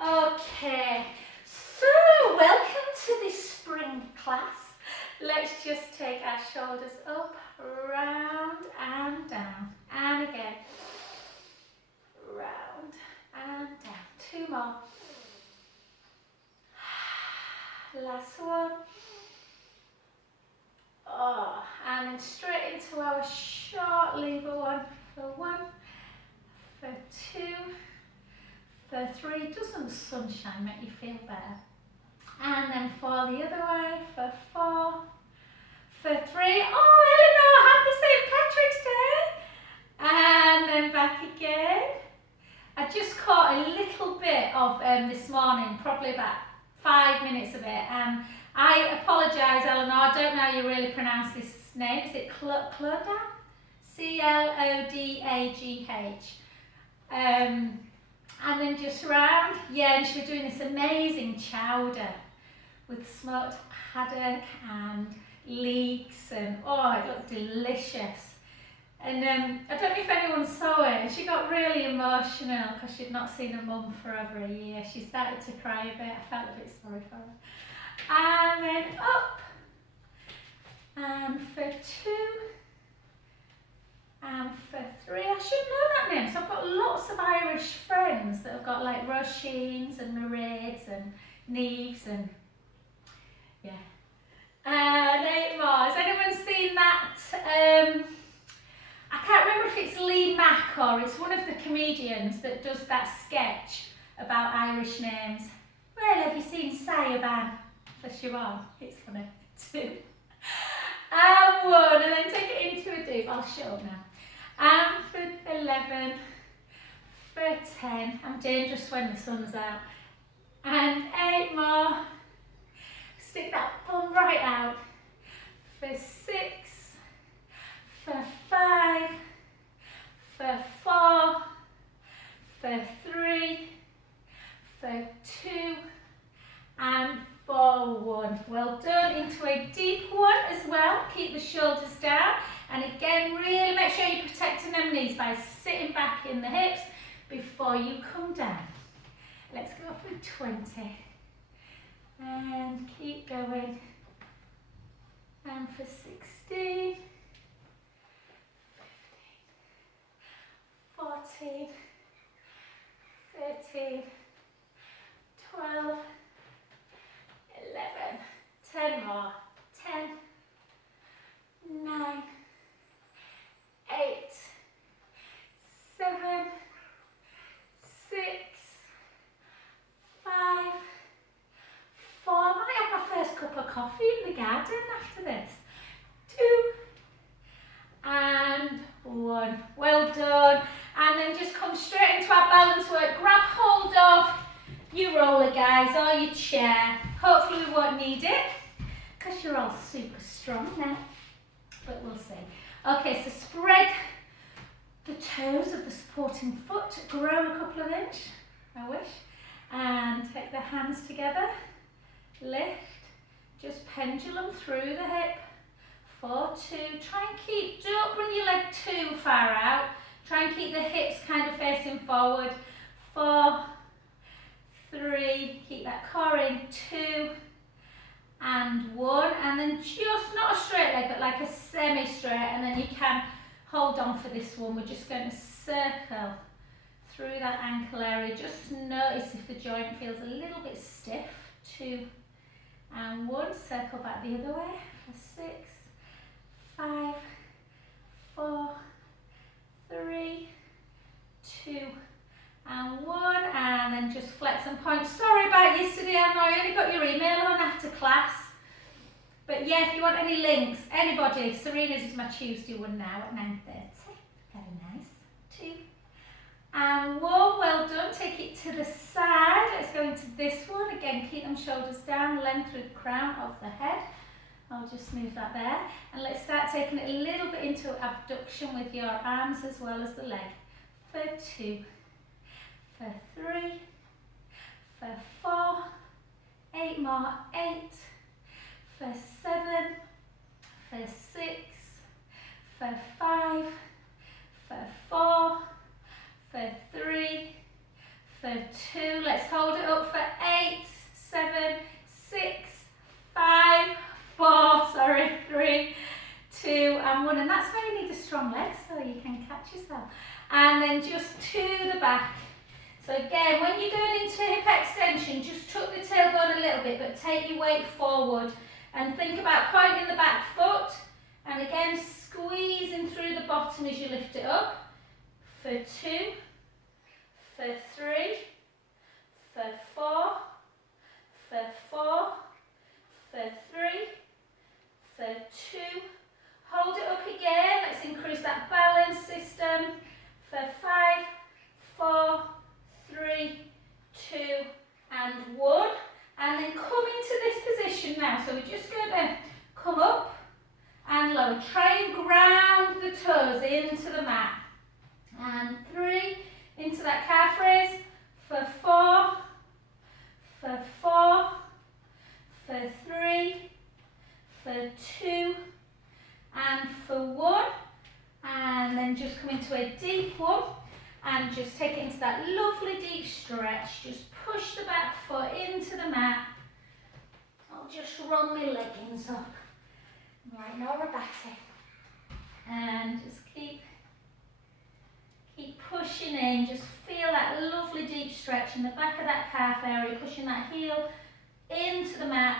Okay, so welcome to this spring class. Let's just take our shoulders up, round and down, and again, round and down. Two more. Last one. Oh, and then straight into our short lever one for 1, for 2, for 3. Doesn't the sunshine make you feel better? And then for the other way for 4, for 3. Oh, Eleanor, happy St. Patrick's Day! And then back again. I just caught a little bit of this morning, probably about 5 minutes of it. I apologise, Eleanor, I don't know how you really pronounce this name. Is it Clodagh? C-L-O-D-A-G-H. And then just round. Yeah, and she was doing this amazing chowder with smoked haddock and leeks, and oh, it looked delicious. And I don't know if anyone saw it, she got really emotional because she'd not seen her mum for over a year. She started to cry a bit. I felt a bit sorry for her. And then up, and for 2, and for 3. I should know that name. So I've got lots of Irish friends that have got like Roisin's and Maireads and Neves and yeah. And 8 more. Has anyone seen that? I can't remember if it's Lee Mack or it's one of the comedians that does that sketch about Irish names. Well, have you seen Sayaban for Siobhan? It's funny too. And 1, and then take it into a dip. I'll show up now. And for 11, for 10. I'm dangerous when the sun's out. And 8 more. Stick that bum right out. For 6, for 5, for 4, for 3, for 2, and for 1. Well done. Into a deep one as well. Keep the shoulders down. And again, really make sure you're protecting them knees by sitting back in the hips before you come down. Let's go for 20. And keep going. And for 16, 15, 14, 13, 12, 11, 10 more. 10, 9, 8, 7, 6, 5, 4. I might have my first cup of coffee in the garden after this. 2 and 1. Well done. And then just come straight into our balance work. Grab hold of your roller, guys, or your chair. Hopefully we won't need it because you're all super strong now, but we'll see. Okay, so spread the toes of the supporting foot, grow a couple of inches, I wish, and take the hands together, lift, just pendulum through the hip, for 2, try and keep, don't bring your leg too far out, try and keep the hips kind of facing forward, 4, 3, keep that core in, 2, and 1, and then just, not a straight leg, but like a semi-straight, and then you can hold on for this one. We're just going to circle through that ankle area. Just notice if the joint feels a little bit stiff. 2 and 1, circle back the other way for 6, 5, 4, 3, 2, and 1, and then just flex and point. Sorry about yesterday, I know I only got your email on after class. But yeah, if you want any links, anybody, Serena's is my Tuesday one now at 9:30. Very nice. 2 and 1, well done. Take it to the side. Let's go into this one. Again, keep them shoulders down, length through the crown of the head. I'll just move that there. And let's start taking it a little bit into abduction with your arms as well as the leg. For 2, for 3, for 4, 8 more, 8, for 7, for 6, for 5, for 4, for 3, for 2. Let's hold it up catch yourself. And then just to the back. So again, when you're going into hip extension, just tuck the tailbone a little bit, but take your weight forward. And think about pointing the back foot. And again, squeezing through the bottom as you lift it up. For 2, for 3, for 4, for 4, for 3, for 2. Hold it up again. Let's increase that balance system. For 5, 4, 3, 2, and 1. And then come into this position now. So we're just going to come up and lower. Try and ground the toes into the mat. And 3, into that calf raise. For 4, for 4, for 3, for 2, and for 1. And then just come into a deep one. And just take it into that lovely deep stretch. Just push the back foot into the mat. I'll just roll my leggings up. Like Nora Batty. And just keep pushing in. Just feel that lovely deep stretch in the back of that calf area. Pushing that heel into the mat.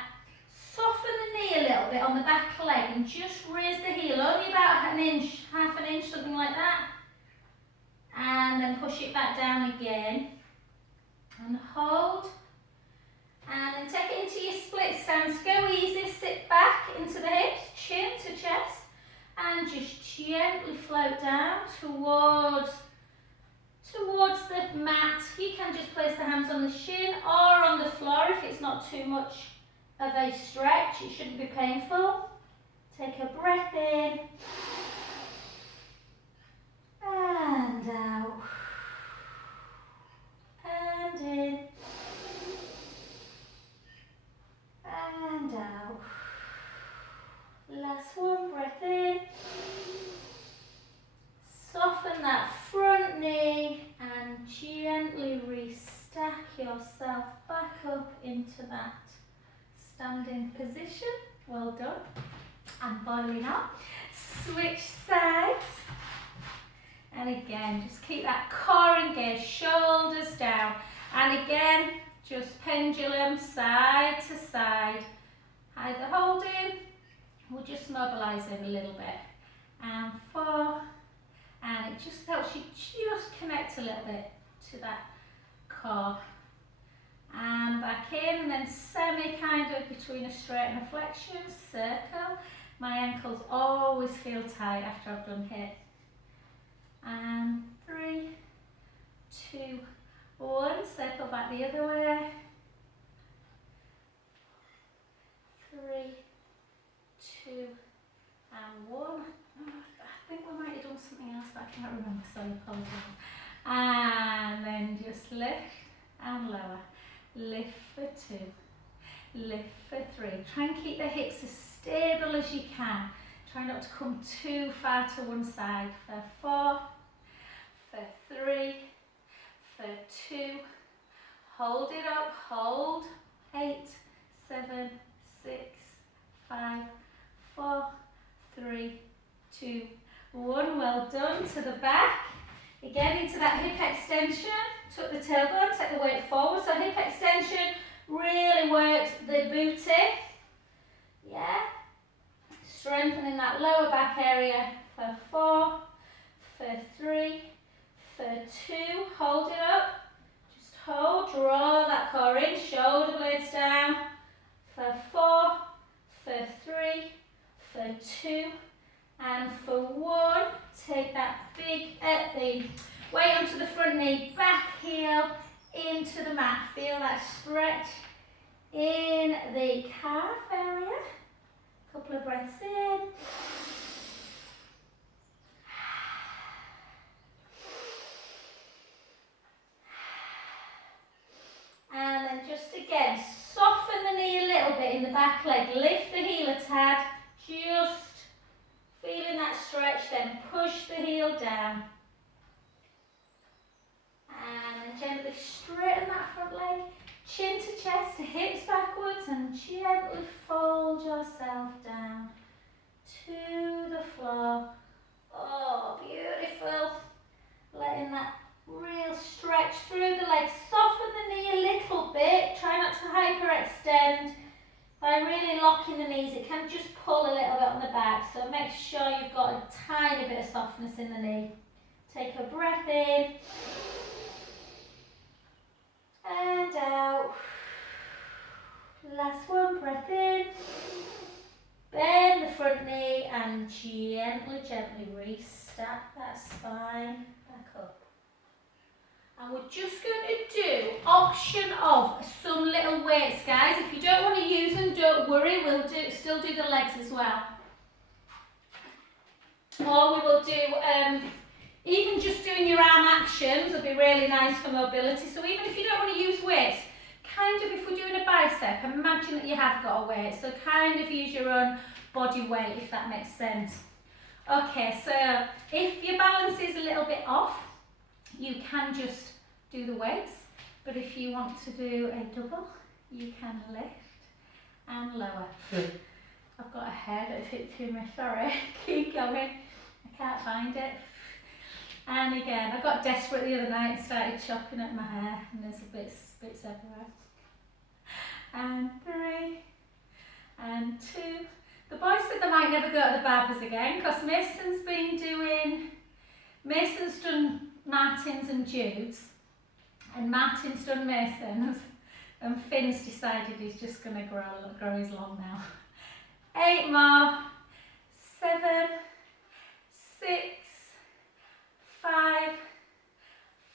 Soften the knee a little bit on the back leg and just raise the heel. Only about an inch, half an inch, something like that. And then push it back down again. And hold. And then take it into your split stance. Go easy, sit back into the hips, chin to chest. And just gently float down towards the mat. You can just place the hands on the shin or on the floor if it's not too much of a stretch. It shouldn't be painful. Take a breath in. And out. And in. And out. Last one, breath in. Soften that front knee and gently restack yourself back up into that standing position. Well done. And boiling up. Switch sides. And again, just keep that core engaged, shoulders down. And again, just pendulum side to side. Either holding, we'll just mobilise in a little bit. And 4. And it just helps you just connect a little bit to that core. And back in, and then semi kind of between a straight and a flexion, circle. My ankles always feel tight after I've done hip. And 3, 2, 1, circle back the other way. 3, 2, and 1. I think we might have done something else, but I can't remember, so I apologise. And then just lift and lower. Lift for 2, lift for 3. Try and keep the hips as stable as you can. Try not to come too far to one side. For 4, for 3, for 2. Hold it up, hold. 8, 7, 6, 5, 4, 3, 2, 1. Well done. To the back. Again into that hip extension. Tuck the tailbone, take the weight forward. So hip extension really works the booty. Yeah. Strengthening that lower back area. For 4, for 3, for 2. Hold it up. Just hold. Draw that core in. Shoulder blades down. For 4, for 3, for 2. And for 1, take that big, the weight onto the front knee, back heel into the mat. Feel that stretch in the calf area. Couple of breaths in. And then just again, soften the knee a little bit in the back leg. Lift the heel a tad. Just feeling that stretch, then push the heel down. And then gently straighten that front leg, chin to chest, hips backwards, and gently fold yourself down to the floor. Oh, beautiful. getting that real stretch through the legs. Soften the knee a little bit. Try not to hyperextend. By really locking the knees, it can just pull a little bit on the back. So make sure you've got a tiny bit of softness in the knee. Take a breath in. And out. Last one, breath in. Bend the front knee and gently restack that spine back up. And we're just going to do option of some little weights, guys. If you don't want to use them, don't worry. We'll still do the legs as well. Or we will do, even just doing your arm actions will be really nice for mobility. So even if you don't want to use weights, kind of if we're doing a bicep, imagine that you have got a weight. So kind of use your own body weight, if that makes sense. Okay, so if your balance is a little bit off, you can just do the weights, but if you want to do a double, you can lift and lower. I've got a hair that's hit to me, sorry. Keep going. I can't find it. And again, I got desperate the other night and started chopping at my hair, and there's bits everywhere. And 3, and 2. The boys said they might never go to the barbers again, because Mason's done Martin's and Jude's, and Martin's done Mason's, and Finn's decided he's just going to grow his long now. 8 more. 7, 6, 5,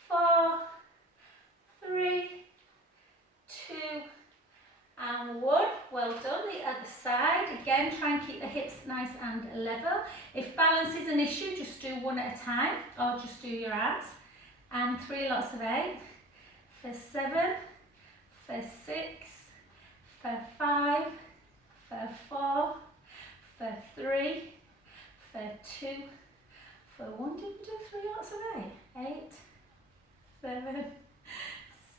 4, 3, 2, and 1. Well done. The other side. Again, try and keep the hips nice and level. If balance is an issue, just do one at a time, or just do your arms. And 3 lots of 8. For 7, for 6, for 5, for 4, for 3, for 2, for 1. Did we do 3 lots of 8? 8, 7,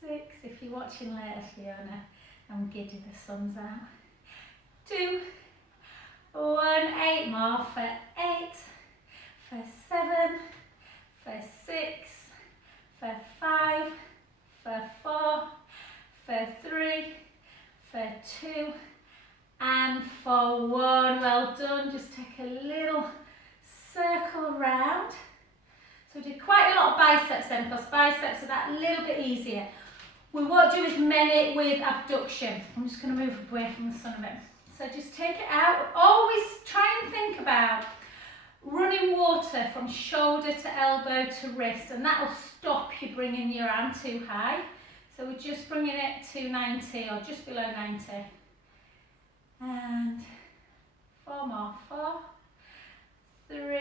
6. If you're watching later, Fiona, I'm giddy, the sun's out. 2, 1, 8 more for 8, for 7, for 6, for 5, for 4, for 3, for 2, and for 1. Well done. Just take a little circle round. So we did quite a lot of biceps then, because biceps are that little bit easier. We won't do as many with abduction. I'm just going to move away from the sun a bit. So just take it out. Always try and think about running water from shoulder to elbow to wrist, and that will stop you bringing your arm too high. So we're just bringing it to 90 or just below 90. And 4 more. 4, 3,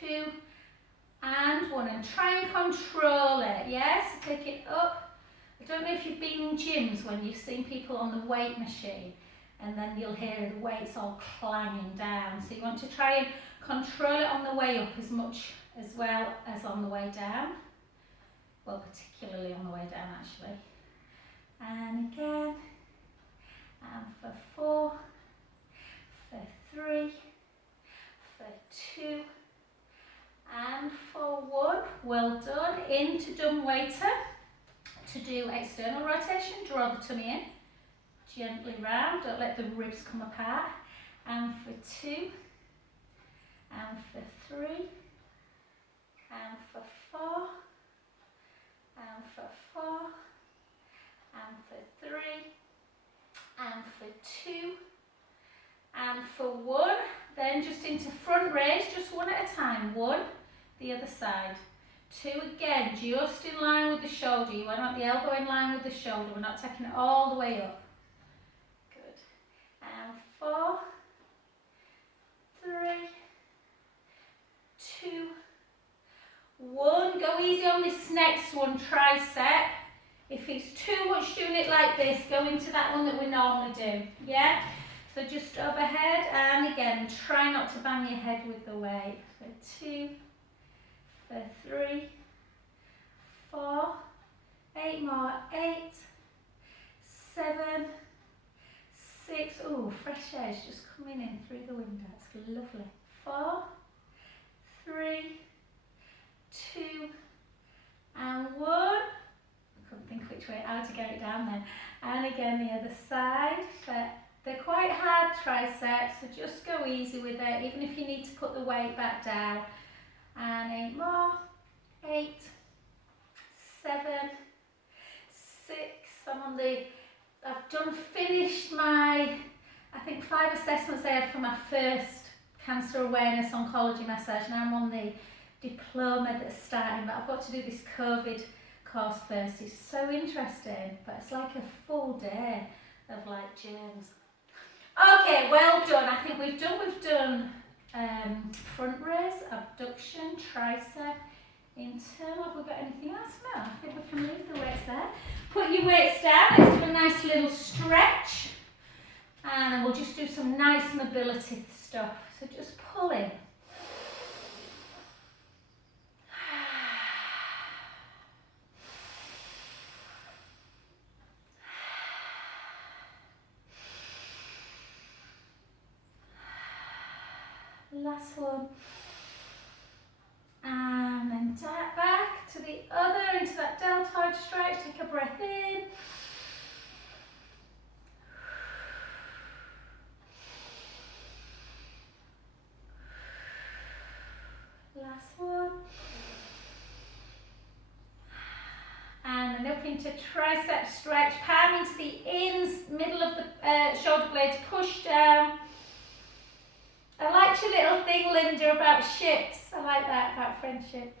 2, and 1. And try and control it. Yes, take it up. I don't know if you've been in gyms when you've seen people on the weight machine, and then you'll hear the weights all clanging down. So you want to try and control it on the way up as much as well as on the way down. Well, particularly on the way down, actually. And again. And for 4, for 3, for 2, and for 1. Well done. Into dumbwaiter to do external rotation. Draw the tummy in. Gently round. Don't let the ribs come apart. And for 2, and for 3, and for 4, and for 4, and for 3, and for 2, and for 1. Then just into front raise, just one at a time. 1, the other side. 2 again, just in line with the shoulder. You want the elbow in line with the shoulder. We're not taking it all the way up. Good. And 4, 3, 2, 1. Go easy on this next one, tricep. If it's too much doing it like this, go into that one that we normally do. Yeah? So just overhead, and again, try not to bang your head with the weight. For 2, for 3, 4, 8 more. 8, 7, 6. Oh, fresh air's just coming in through the window. It's lovely. 4, 3, 2, and 1. I couldn't think which way, how to get it down then. And again the other side. But they're quite hard triceps, so just go easy with it, even if you need to put the weight back down. And 8 more. 8, 7, 6. I've finished my, I think 5 assessments I had for my first cancer awareness oncology massage. Now I'm on the diploma that's starting, but I've got to do this COVID course first. It's so interesting, but it's like a full day of like germs. Okay, well done. I think we've done front raise, abduction, tricep, internal. Have we got anything else? No, I think we can leave the weights there. Put your weights down. Let's do a nice little stretch, and then we'll just do some nice mobility stuff. So just pulling. Last one. And then tap back to the other, into that deltoid stretch. Take a breath in. Last one. And then up into tricep stretch. Palm into the middle of the shoulder blades. Push down. I liked your little thing, Linda, about ships. I like that, about friendship.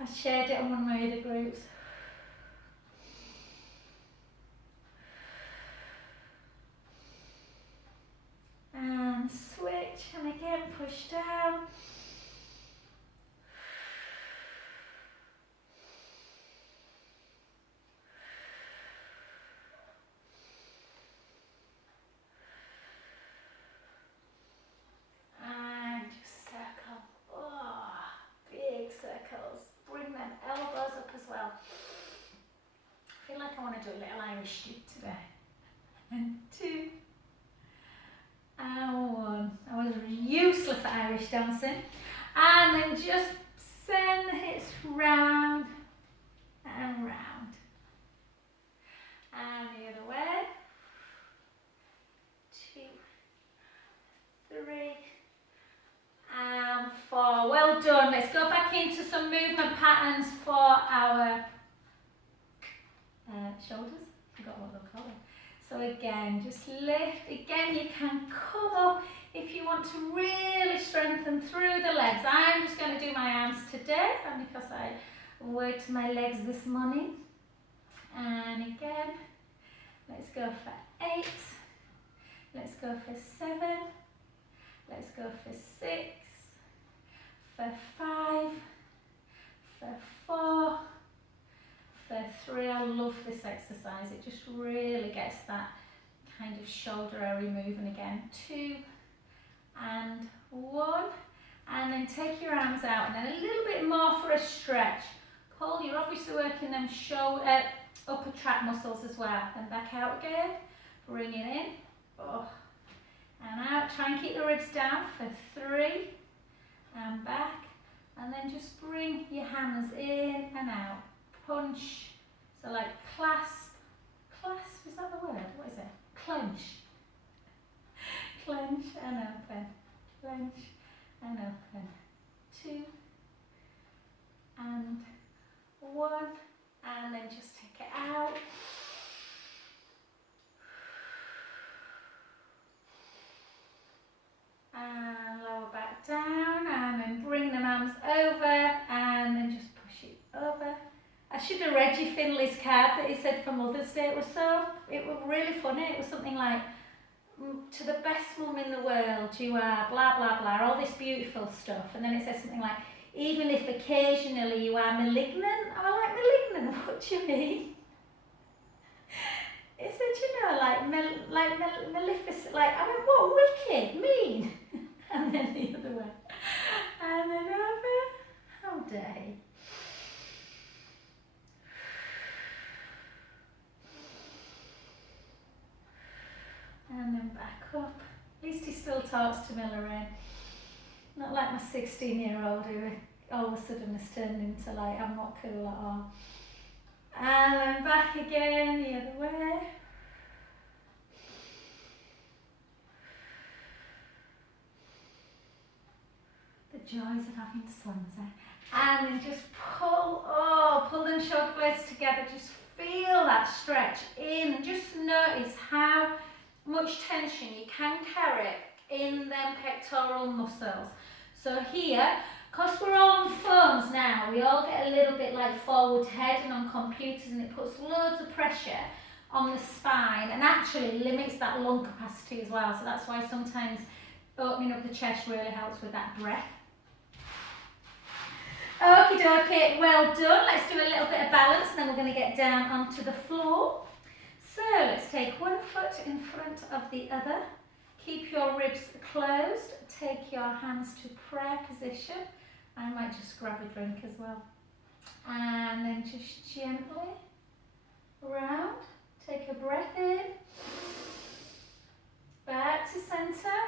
I shared it on one of my other groups. And switch, and again push down. I want to do a little Irish jig today. And 2, and 1. I was useless at Irish dancing. And then just send the hips round and round. And the other way. 2, 3, and 4. Well done. Let's go back into some movement patterns for our shoulders. I forgot what they're called. So again, just lift. Again, you can come up if you want to really strengthen through the legs. I'm just going to do my arms today, and because I worked my legs this morning. And again, let's go for 8. Let's go for 7. Let's go for 6. For 5. For 4. For 3, I love this exercise. It just really gets that kind of shoulder area moving again. 2 and 1, and then take your arms out, and then a little bit more for a stretch. Pull. You're obviously working them upper trap muscles as well. Then back out again. Bring it in. Oh, and out. Try and keep the ribs down for 3, and back, and then just bring your hands in and out. Punch, so like clasp, is that the word? What is it? Clench. Clench and open, clench and open. 2 and 1, and then just take it out. And lower back down, and then bring the arms over, and then just push it over. I should have read you Finley's card that he said for Mother's Day. It was really funny. It was something like, to the best mum in the world, you are blah, blah, blah, all this beautiful stuff. And then it says something like, even if occasionally you are malignant. I was like, malignant? What do you mean? It said, maleficent, I mean, what wicked, mean? And then the other way. And then over. How dare he? And then back up. At least he still talks to me, Lorraine. Not like my 16-year-old who all of a sudden has turned into like, I'm not cool at all. And then back again, the other way. The joys of having sons, eh? And then just pull them shoulder blades together. Just feel that stretch in, and just notice how much tension you can carry in them pectoral muscles. So here, because we're all on phones now, we all get a little bit like forward head and on computers, and it puts loads of pressure on the spine and actually limits that lung capacity as well. So that's why sometimes opening up the chest really helps with that breath. Okie dokie, well done. Let's do a little bit of balance and then we're going to get down onto the floor. So let's take one foot in front of the other. Keep your ribs closed. Take your hands to prayer position. I might just grab a drink as well. And then just gently round. Take a breath in. Back to centre.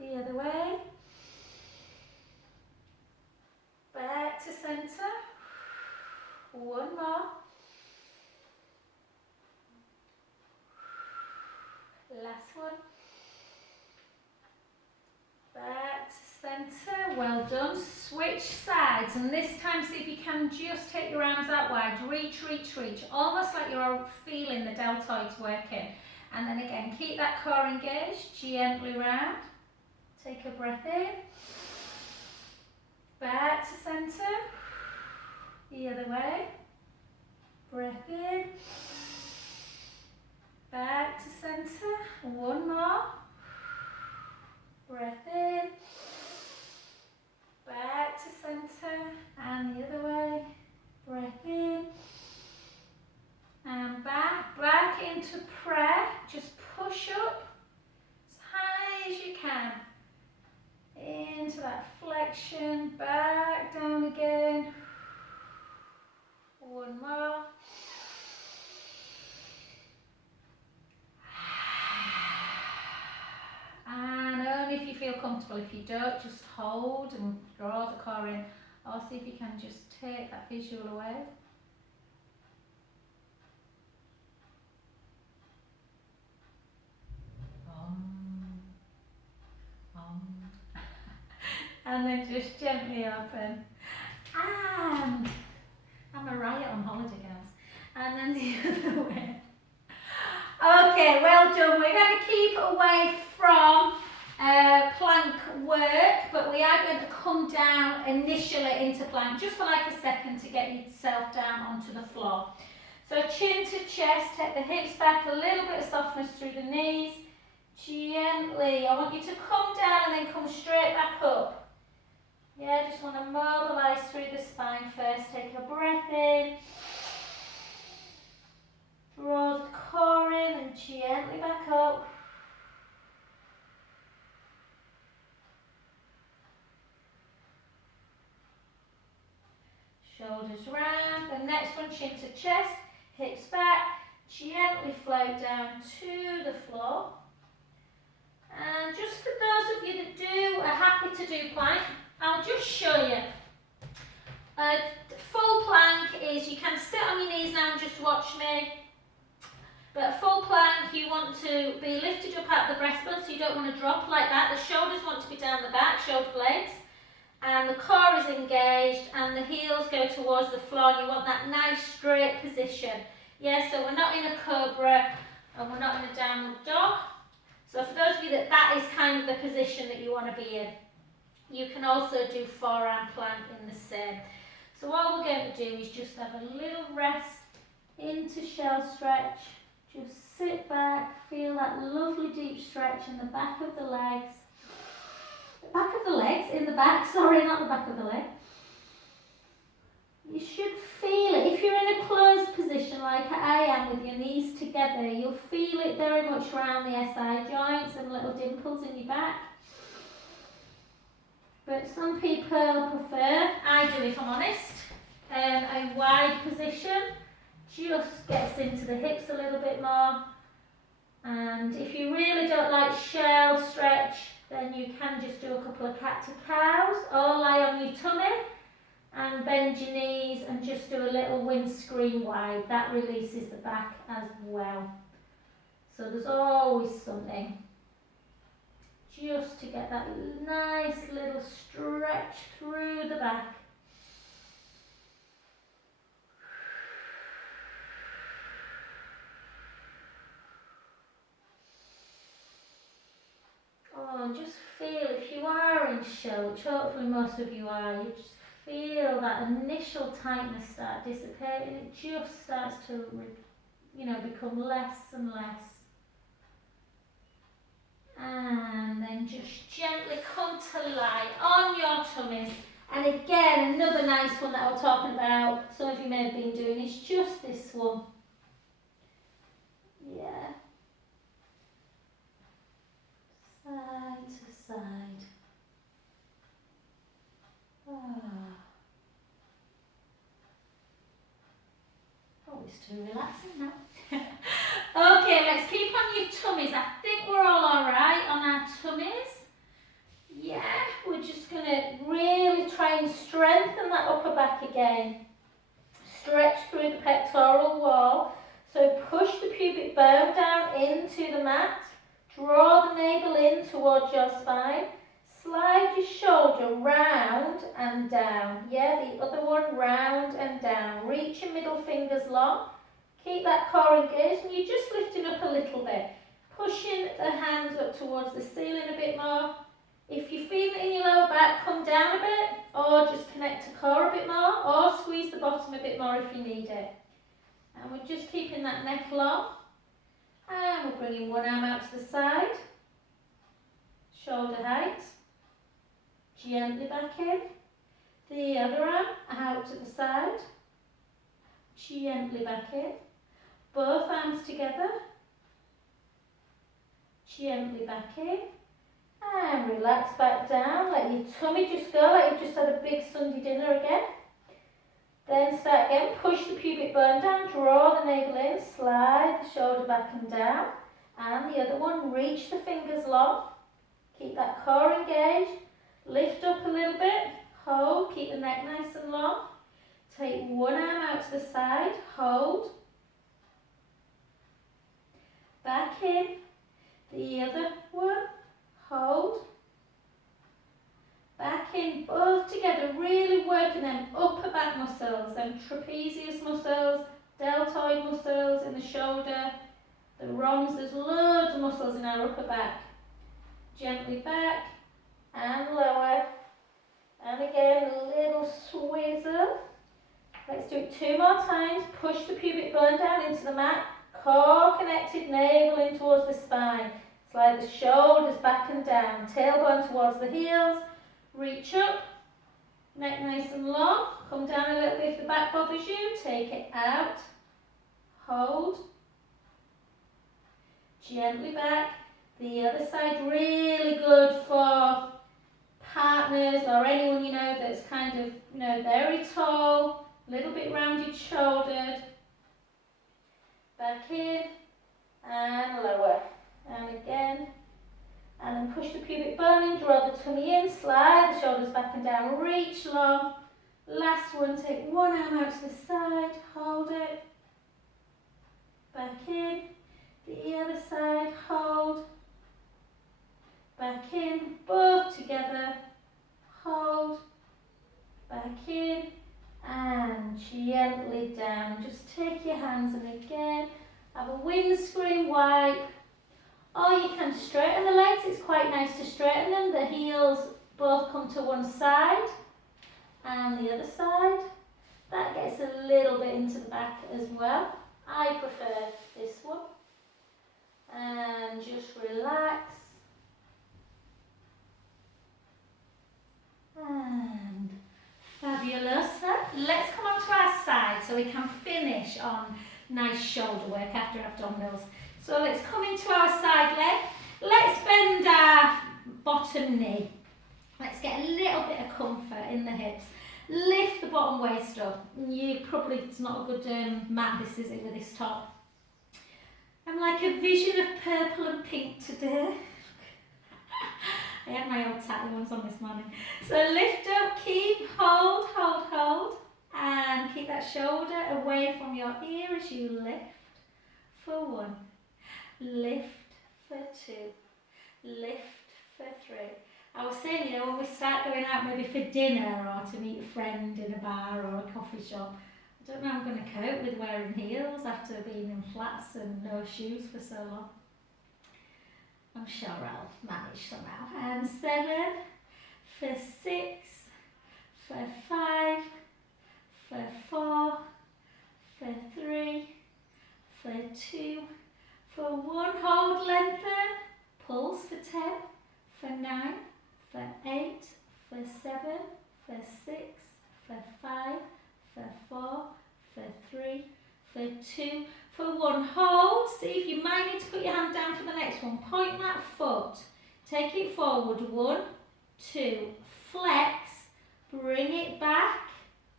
The other way. Back to centre. One more. Last one. Back to centre. Well done. Switch sides, and this time see if you can just take your arms out wide. Reach, reach, reach. Almost like you're feeling the deltoids working. And then again, keep that core engaged. Gently round. Take a breath in. Back to centre. The other way. Breath in. Back to centre. One more. Breath in. Back to centre. And the other way. Breath in. And back. Back into prayer. Just push up as high as you can. Into that flexion, back down again. One more. And only if you feel comfortable. If you don't, just hold and draw the core in. Or see if you can just take that visual away. And then just gently open. And I'm a riot on holiday, girls. And then the other way. Okay, well done. We're going to keep away from plank work, but we are going to come down initially into plank just for like a second to get yourself down onto the floor. So chin to chest, take the hips back, a little bit of softness through the knees. Gently, I want you to come down and then come straight back up. Yeah, just want to mobilise through the spine first. Take a breath in. Draw the core in and gently back up. Shoulders round. The next one, chin to chest, hips back. Gently float down to the floor. And just for those of you that are happy to do plank, I'll just show you. Full plank is you can sit on your knees now and just watch me. But full plank, you want to be lifted up at the breastbone, so you don't want to drop like that. The shoulders want to be down the back, shoulder blades. And the core is engaged and the heels go towards the floor, and you want that nice straight position. Yeah, so we're not in a cobra and we're not in a downward dog. So for those of you that is kind of the position that you want to be in. You can also do forearm plank in the same. So what we're going to do is just have a little rest into shell stretch. Just sit back, feel that lovely deep stretch in the back of the legs. The back of the legs, in the back, sorry, not the back of the leg. You should feel it. If you're in a closed position like I am with your knees together, you'll feel it very much around the SI joints and little dimples in your back. But some people prefer, I do if I'm honest, a wide position. Just gets into the hips a little bit more. And if you really don't like shell stretch, then you can just do a couple of cat-to-cows or lie on your tummy and bend your knees and just do a little windscreen wide. That releases the back as well. So there's always something just to get that nice little stretch through the back. Oh, and just feel, if you are in show, which hopefully most of you are, you just feel that initial tightness start dissipating. It just starts to, become less and less. And then just gently come to lie on your tummies. And again, another nice one that I was talking about, some of you may have been doing, is just this one. Yeah. Side to side. Oh, it's too relaxing now. Okay, let's keep on your tummies. I think we're all alright on our tummies. Yeah, we're just going to really try and strengthen that upper back again. Stretch through the pectoral wall. So push the pubic bone down into the mat. Draw the navel in towards your spine. Slide your shoulder round and down. Yeah, the other one round and down. Reach your middle fingers long. Keep that core engaged and you're just lifting up a little bit. Pushing the hands up towards the ceiling a bit more. If you feel it in your lower back, come down a bit or just connect to core a bit more or squeeze the bottom a bit more if you need it. And we're just keeping that neck long. And we're bringing one arm out to the side. Shoulder height. Gently back in. The other arm out to the side. Gently back in. Both arms together. Gently back in. And relax back down. Let your tummy just go like you've just had a big Sunday dinner again. Then start again. Push the pubic bone down. Draw the navel in. Slide the shoulder back and down. And the other one. Reach the fingers long. Keep that core engaged. Lift up a little bit. Hold. Keep the neck nice and long. Take one arm out to the side. Hold. Back in. The other one. Hold. Back in. Both together. Really working them upper back muscles. Them trapezius muscles. Deltoid muscles in the shoulder. The ROMs. There's loads of muscles in our upper back. Gently back. And lower. And again, a little swizzle. Let's do it 2 more times. Push the pubic bone down into the mat. Core connected, navel in towards the spine. Slide the shoulders back and down. Tailbone towards the heels. Reach up. Neck nice and long. Come down a little bit if the back bothers you. Take it out. Hold. Gently back. The other side, really good for partners or anyone that's kind of very tall, a little bit rounded shouldered. Back in and lower. And again. And then push the pubic bone in, draw the tummy in, slide the shoulders back and down, reach long. Last one, take one arm out to the side, hold it. Back in. The other side, hold. Back in, both together, hold, back in, and gently down. Just take your hands and again, have a windscreen wipe, or you can straighten the legs. It's quite nice to straighten them. The heels both come to one side, and the other side. That gets a little bit into the back as well. I prefer this one. And just relax. And fabulous. Let's come on to our side so we can finish on nice shoulder work after abdominals. So let's come into our side leg. Let's bend our bottom knee. Let's get a little bit of comfort in the hips. Lift the bottom waist up. It's not a good mat this, is it, with this top? I'm like a vision of purple and pink today. I had my old tatty ones on this morning. So lift up, keep, hold, hold, hold. And keep that shoulder away from your ear as you lift for 1. Lift for 2. Lift for 3. I was saying, you know, when we start going out maybe for dinner or to meet a friend in a bar or a coffee shop, I don't know how I'm going to cope with wearing heels after being in flats and no shoes for so long. I'm sure I'll manage somehow. And 7, for 6, for 5, for 4, for 3, for 2, for 1, hold, lengthen, pulse for 10, for 9, for 8, for 7, for 6, for 5, for 4, for 3, for 2, for 1, hold. See if you might need to put your hand down for the next one. Point that foot, take it forward, 1, 2, flex, bring it back,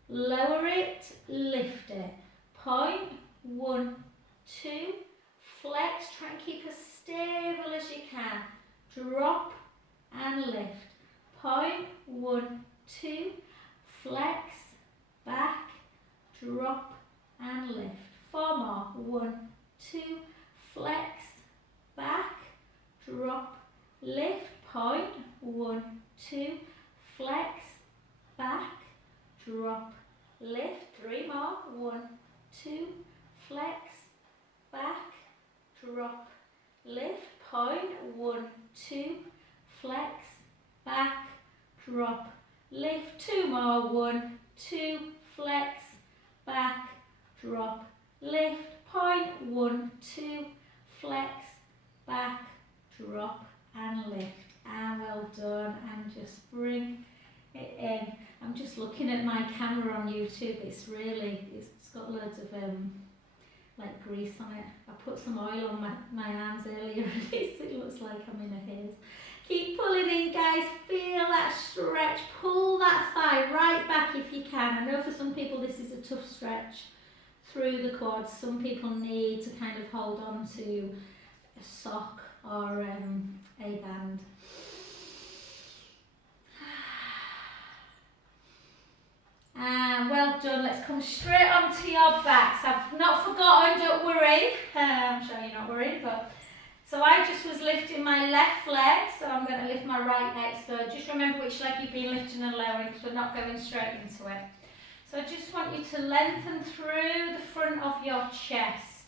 lower it, lift it. Point, 1, 2, flex, try and keep as stable as you can. Drop and lift. Point, 1, 2, flex, back, drop and lift. 4 more. 1, 2, flex, back, drop, lift. Point, 1, 2, flex, back, drop, lift. 3 more. 1, 2, flex, back, drop, lift. Point, 1, 2, flex, back, drop, lift. 2 more. 1, 2, flex, back, drop, lift. Point, 1, 2, flex, back, drop and lift. And well done. And just bring it in. I'm just looking at my camera on YouTube. It's got loads of like grease on it. I put some oil on my hands earlier and it looks like I'm in a haze. Keep pulling in, guys. Feel that stretch. Pull that thigh right back if you can. I know for some people this is a tough stretch through the quads. Some people need to kind of hold on to a sock or a band. And well done. Let's come straight onto your backs. I've not forgotten, don't worry. I'm sure you're not worried, but so I just was lifting my left leg, so I'm going to lift my right next. So just remember which leg you've been lifting and lowering because we're not going straight into it. So I just want you to lengthen through the front of your chest.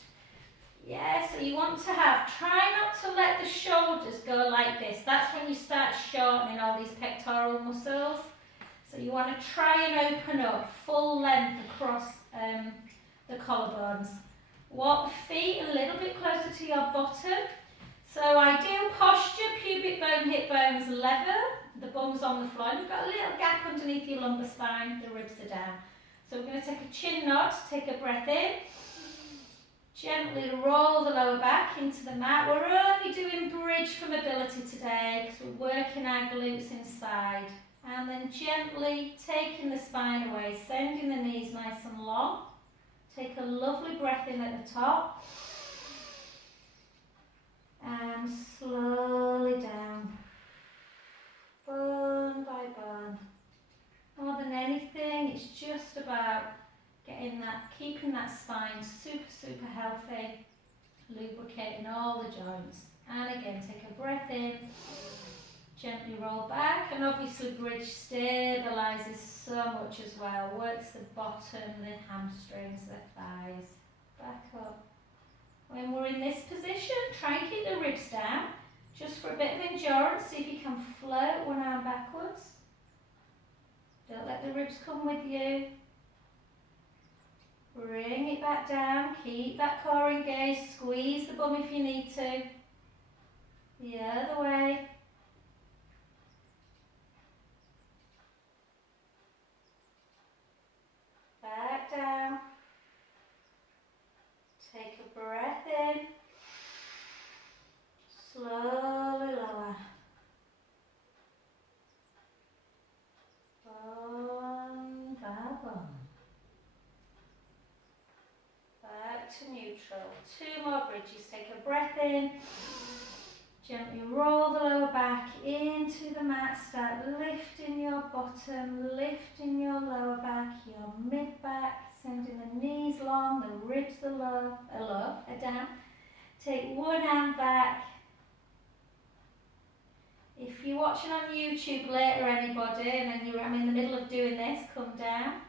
Yeah, so you want to try not to let the shoulders go like this. That's when you start shortening all these pectoral muscles. So you want to try and open up full length across the collarbones. Walk the feet a little bit closer to your bottom. So ideal posture, pubic bone, hip bones level, the bum's on the floor. You've got a little gap underneath your lumbar spine, the ribs are down. So we're going to take a chin nod, take a breath in. Gently roll the lower back into the mat. We're only doing bridge for mobility today because we're working our glutes inside. And then gently taking the spine away, sending the knees nice and long. Take a lovely breath in at the top. And slowly down. Bone by bone. More than anything, it's just about keeping that spine super healthy, lubricating all the joints. And again, take a breath in. Gently roll back, and obviously bridge stabilises so much as well. Works the bottom, the hamstrings, the thighs. Back up. When we're in this position, try and keep the ribs down. Just for a bit of endurance, see if you can float one arm backwards. Don't let the ribs come with you. Bring it back down. Keep that core engaged. Squeeze the bum if you need to. The other way. Back down. Take a breath in. Slowly lower. Bone by bone. Back to neutral. 2 more bridges. Take a breath in. Gently roll the lower back into the mat. Start lifting your bottom, lifting your lower back, your mid back, sending the knees long, the ribs are down. Take one hand back. If you're watching on YouTube later, anybody, and then I'm in the middle of doing this, come down.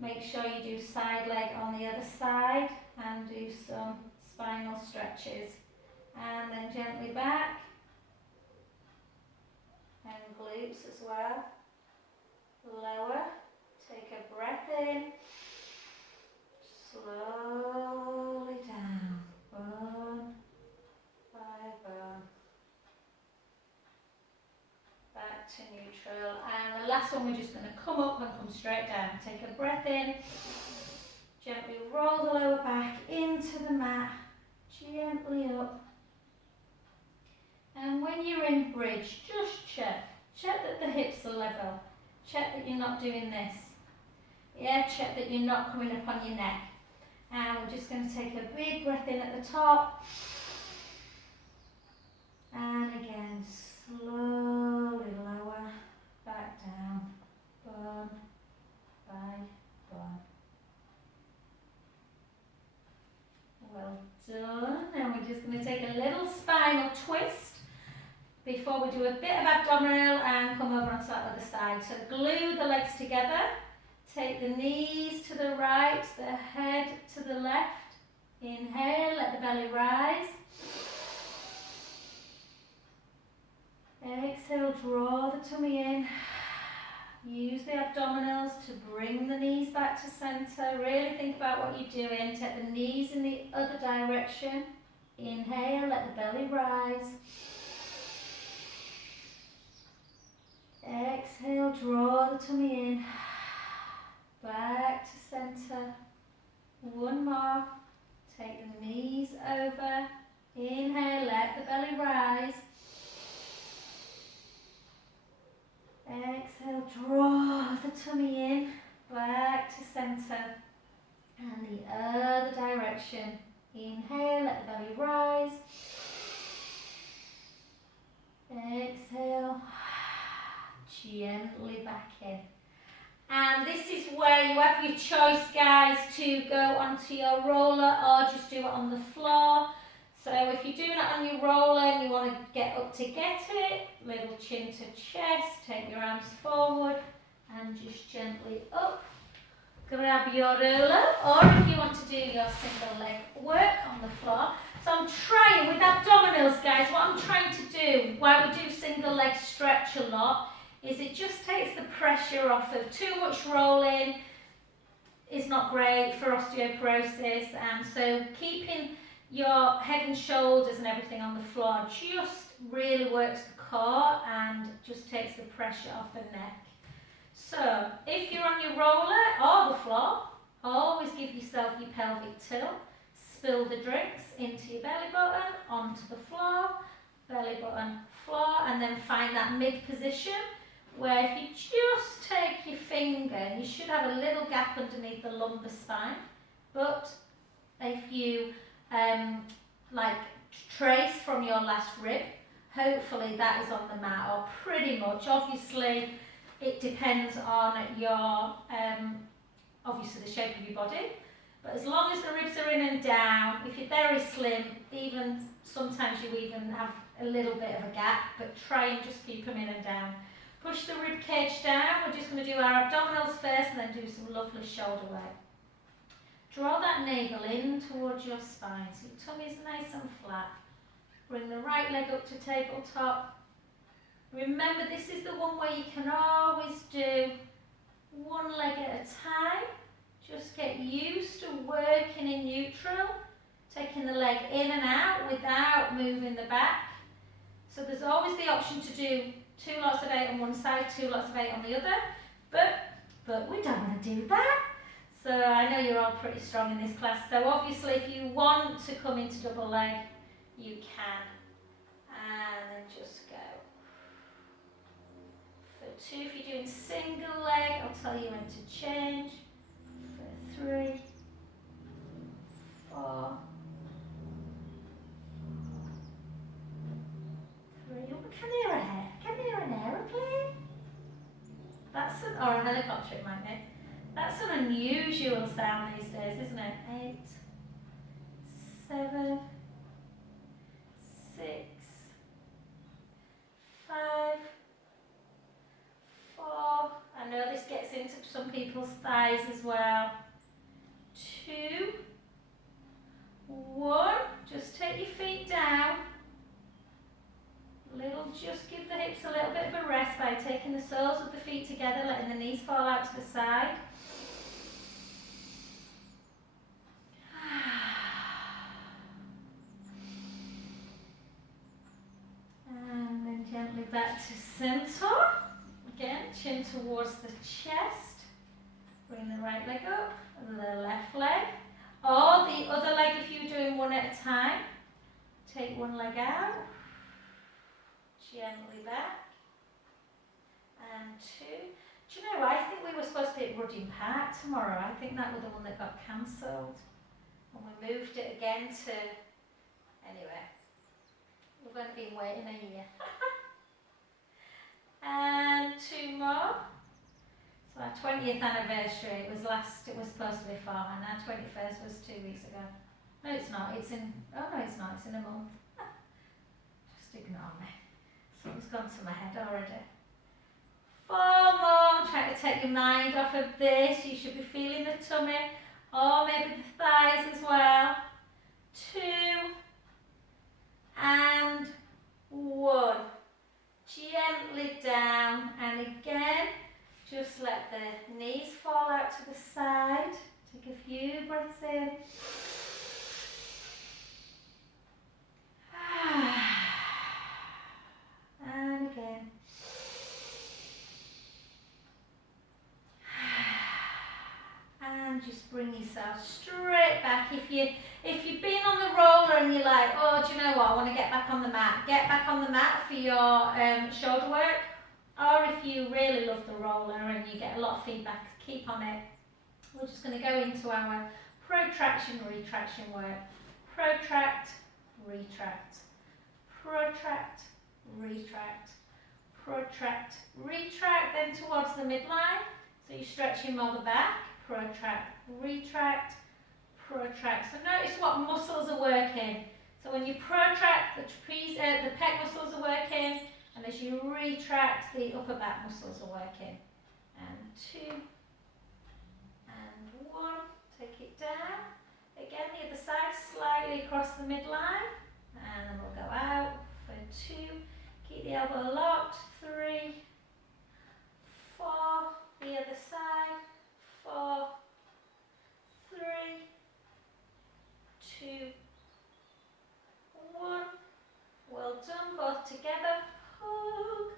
Make sure you do side leg on the other side and do some spinal stretches. And then gently back. And glutes as well. Lower. Take a breath in. Slowly down. Bone by bone. Back to neutral. And the last one, we're just going to come up and come straight down. Take a breath in. Gently roll the lower back into the mat. Gently up. And when you're in bridge, just check that the hips are level. Check that you're not doing this. Yeah, check that you're not coming up on your neck. And we're just going to take a big breath in at the top. And again, slowly lower, back down, bone by bone. Well done. And we're just going to take a little spinal twist before we do a bit of abdominal and come over onto that other side. So glue the legs together. Take the knees to the right, the head to the left. Inhale, let the belly rise. Exhale, draw the tummy in. Use the abdominals to bring the knees back to center. Really think about what you're doing. Take the knees in the other direction. Inhale, let the belly rise. Exhale, draw the tummy in. Back to center. One more. Take the knees over. Inhale, let the belly rise. Exhale, draw the tummy in. Back to center. And the other direction. Inhale, let the belly rise. Exhale. Gently back in. And this is where you have your choice, guys, to go onto your roller or just do it on the floor. So if you're doing it on your roller and you want to get up to get it, little chin to chest, take your arms forward and just gently up. Grab your roller, or if you want to do your single leg work on the floor. So I'm trying with abdominals, guys, what I'm trying to do while we do single leg stretch a lot is it just takes the pressure off of too much rolling. Is not great for osteoporosis, and so keeping your head and shoulders and everything on the floor just really works the core and just takes the pressure off the neck. So if you're on your roller or the floor, always give yourself your pelvic tilt. Spill the drinks into your belly button, onto the floor, belly button, floor, and then find that mid position where if you just take your finger, and you should have a little gap underneath the lumbar spine, but if you like trace from your last rib, hopefully that is on the mat, or pretty much. Obviously it depends on your obviously the shape of your body, but as long as the ribs are in and down, if you're very slim, even sometimes you even have a little bit of a gap, but try and just keep them in and down. Push the rib cage down. We're just going to do our abdominals first and then do some lovely shoulder work. Draw that navel in towards your spine so your tummy is nice and flat. Bring the right leg up to tabletop. Remember, this is the one where you can always do one leg at a time. Just get used to working in neutral, taking the leg in and out without moving the back. So there's always the option to do 2 lots of 8 on one side, 2 lots of 8 on the other, but we don't want to do that. So I know you're all pretty strong in this class, so obviously if you want to come into double leg, you can. And then just go. For 2, if you're doing single leg, I'll tell you when to change. For 3, 4, helicopter it might make. That's an unusual sound these days, isn't it? 8, 7, 6, 5, 4. I know this gets into some people's thighs as well. 2, 1. Just take your feet down. Just give the hips a little bit of a rest by taking the soles of the feet together, letting the knees fall out to the side. And then gently back to center. Again, chin towards the chest. Bring the right leg up, and the left leg. Or the other leg if you're doing one at a time. Take one leg out. Gently back. And 2. Do you know, I think we were supposed to be at Rudding Park tomorrow. I think that was the one that got cancelled. And we moved it again to... Anyway. We've only been waiting a year. And 2 more. So our 20th anniversary, it was supposed to be 4, and our 21st was 2 weeks ago. No, it's not. It's in a month. Just ignore me. Something's gone to my head already. 4 more. Try to take your mind off of this. You should be feeling the tummy, or maybe the thighs as well. 2 and 1. Gently down, and again, just let the knees fall out to the side. Take a few breaths in. And again. And just bring yourself straight back. If you've been on the roller and you're like, oh, do you know what, I want to get back on the mat. Get back on the mat for your shoulder work. Or if you really love the roller and you get a lot of feedback, keep on it. We're just going to go into our protraction, retraction work. Protract, retract. Protract, retract. Protract, retract, then towards the midline. So you're stretching more the back. Protract, retract, protract. So notice what muscles are working. So when you protract, the pec muscles are working, and as you retract, the upper back muscles are working. And 2, and 1. Take it down. Again, the other side, slightly across the midline, and then we'll go out for 2. Keep the elbow locked. 3, 4. The other side. 4, 3, 2, 1. Well done, both together. Hug.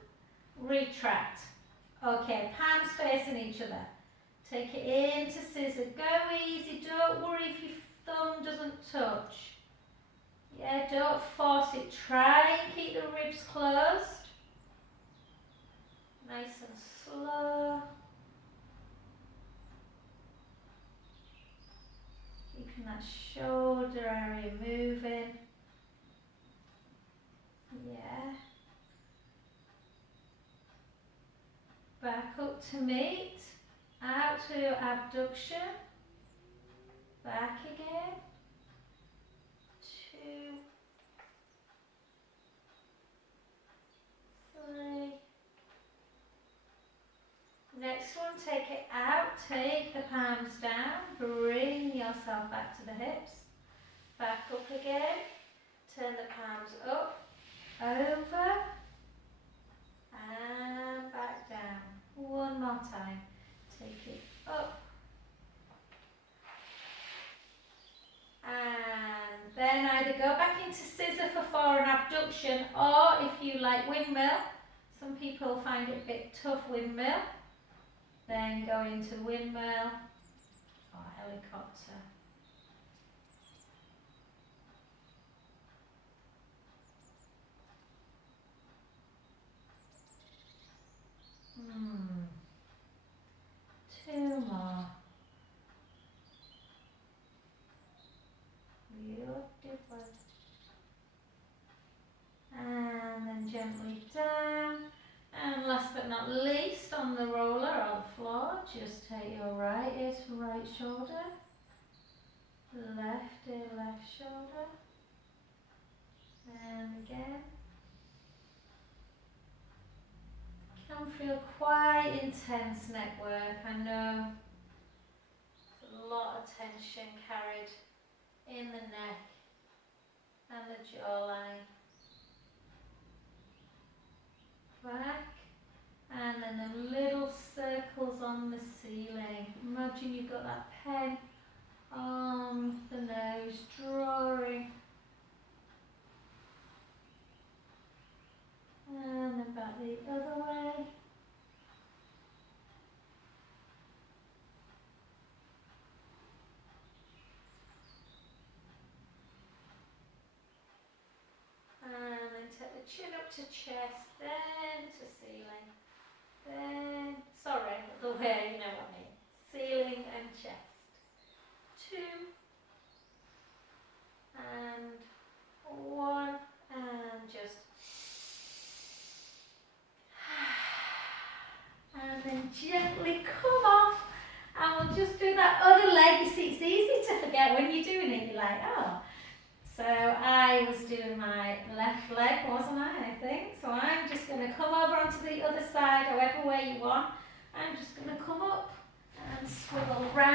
Retract. Okay, palms facing each other. Take it into scissor. Go easy, don't worry if your thumb doesn't touch. Yeah, don't force it. Try and keep the ribs closed. Nice and slow. Keeping that shoulder area moving. Yeah. Back up to meet. Out to abduction. Back again. 2, 3. Next one, take it out, take the palms down, bring yourself back to the hips, back up again, turn the palms up, over, and back down. One more time, take it up, and then either go back into scissor for 4 and abduction, or if you like windmill, some people find it a bit tough windmill. Then go into windmill or helicopter. Two more. Beautiful. And then gently down. And last but not least, on the roller or the floor, just take your right ear to right shoulder, left ear, left shoulder, and again. Can feel quite intense neck work, I know. There's a lot of tension carried in the neck and the jawline. Back, and then the little circles on the ceiling. Imagine you've got that pen on the nose, drawing. And then back the other way. And then take the chin up to chest, then to ceiling. Then, sorry, the way, you know what I mean. Ceiling and chest. 2 and 1, and just and then gently come off, and we'll just do that other leg. You see, it's easy to forget when you're doing it. You're like, oh. So I was doing my left leg, wasn't I think? So I'm just going to come over onto the other side, however way you want. I'm just going to come up and swivel round.